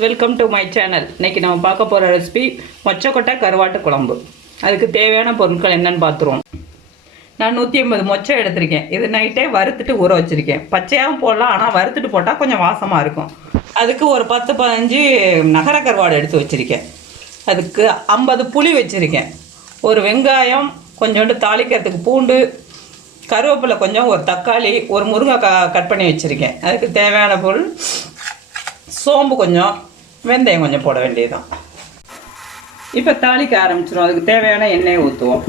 Welcome to my channel. இன்றைக்கி நம்ம பார்க்க போகிற ரெசிபி மொச்சக்கொட்டை கருவாட்டு குழம்பு. அதுக்கு தேவையான பொருட்கள் என்னென்னு பார்த்துருவோம். நான் 180 மொச்சை எடுத்திருக்கேன். இது நைட்டே வறுத்துட்டு ஊற வச்சுருக்கேன். பச்சையாகவும் போடலாம், ஆனால் வறுத்துட்டு போட்டால் கொஞ்சம் வாசமாக இருக்கும். அதுக்கு ஒரு 10-15 நகர கருவாடு எடுத்து வச்சுருக்கேன். அதுக்கு 50 புளி வச்சுருக்கேன். ஒரு வெங்காயம், கொஞ்சோண்டு தாளிக்கிறதுக்கு பூண்டு, கருவேப்பிலை கொஞ்சம், ஒரு தக்காளி, ஒரு முருங்கைக்காய் கட் பண்ணி வச்சுருக்கேன். அதுக்கு தேவையான பொருள் சோம்பு கொஞ்சம், வெந்தயம் கொஞ்சம் போட வேண்டியதுதான். இப்போ தாளிக்க ஆரம்பிச்சிடும். அதுக்கு தேவையான எண்ணெயை ஊற்றுவோம்.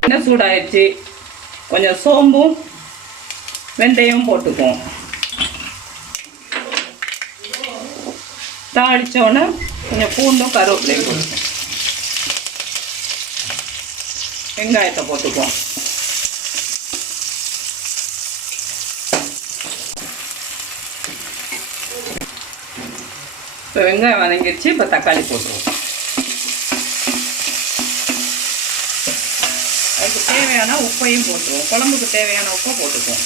எண்ணெய் சூடாயிடுச்சு. கொஞ்சம் சோம்பும் வெந்தயமும் போட்டுக்குவோம். தாளித்தோன்னே கொஞ்சம் பூண்டும் கருவேப்பிலையும் போட்டுக்குவோம். வெங்காயத்தை போட்டுக்குவோம். இப்போ வெங்காயம் வதங்கிடுச்சு. இப்போ தக்காளி போட்டுருவோம். அதுக்கு தேவையான உப்பையும் போட்டுருவோம். குழம்புக்கு தேவையான உப்பை போட்டுக்குவோம்.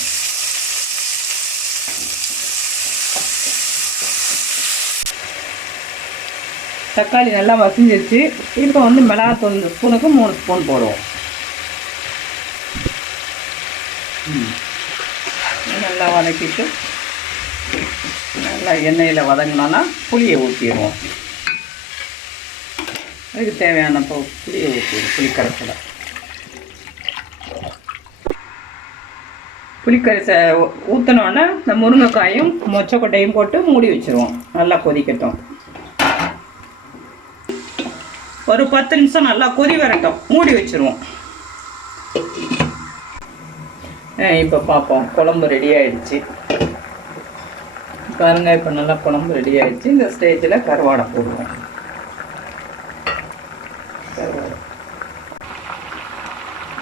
தக்காளி நல்லா வதங்கிடுச்சு. இப்போ மிளகாத்தூள் ஸ்பூனுக்கு 3 ஸ்பூன் போடுவோம். நல்லா வதக்கிட்டு நல்லா எண்ணெயில் வதங்கினோன்னா புளியை ஊற்றிடுவோம். அதுக்கு தேவையான புளியை ஊற்றிடுவோம். புளிக்கரைசலை புளிக்கரைசை ஊற்றினோன்னே இந்த முருங்கைக்காயும் மொச்சக்கொட்டையும் போட்டு மூடி வச்சுருவோம். நல்லா கொதிக்கட்டும். ஒரு 10 நிமிஷம் நல்லா கொதி வரட்டும். மூடி வச்சுருவோம். இப்போ பார்ப்போம். குழம்பு ரெடி ஆகிடுச்சு பாருங்க. இப்போ நல்லா குழம்பு ரெடி ஆகிடுச்சு. இந்த ஸ்டேஜில் கருவாடை போடுவோம்.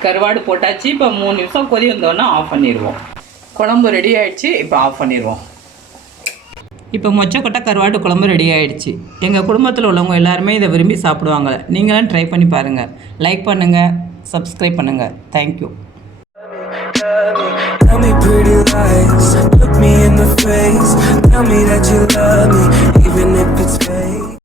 கருவாடு போட்டாச்சு. இப்போ 3 நிமிஷம் கொதி வந்தோன்னா ஆஃப் பண்ணிடுவோம். குழம்பு ரெடி ஆகிடுச்சு. இப்போ ஆஃப் பண்ணிடுவோம். இப்போ மொச்சக்கொட்டை கருவாட்டு குழம்பு ரெடி ஆகிடுச்சு. எங்கள் குடும்பத்தில் உள்ளவங்க எல்லாருமே இதை விரும்பி சாப்பிடுவாங்க. நீங்களும் ட்ரை பண்ணி பாருங்கள். லைக் பண்ணுங்கள், சப்ஸ்கிரைப் பண்ணுங்கள். Thank you. Tell me pretty lies, look me in the face. Tell me that you love me, even if it's fake.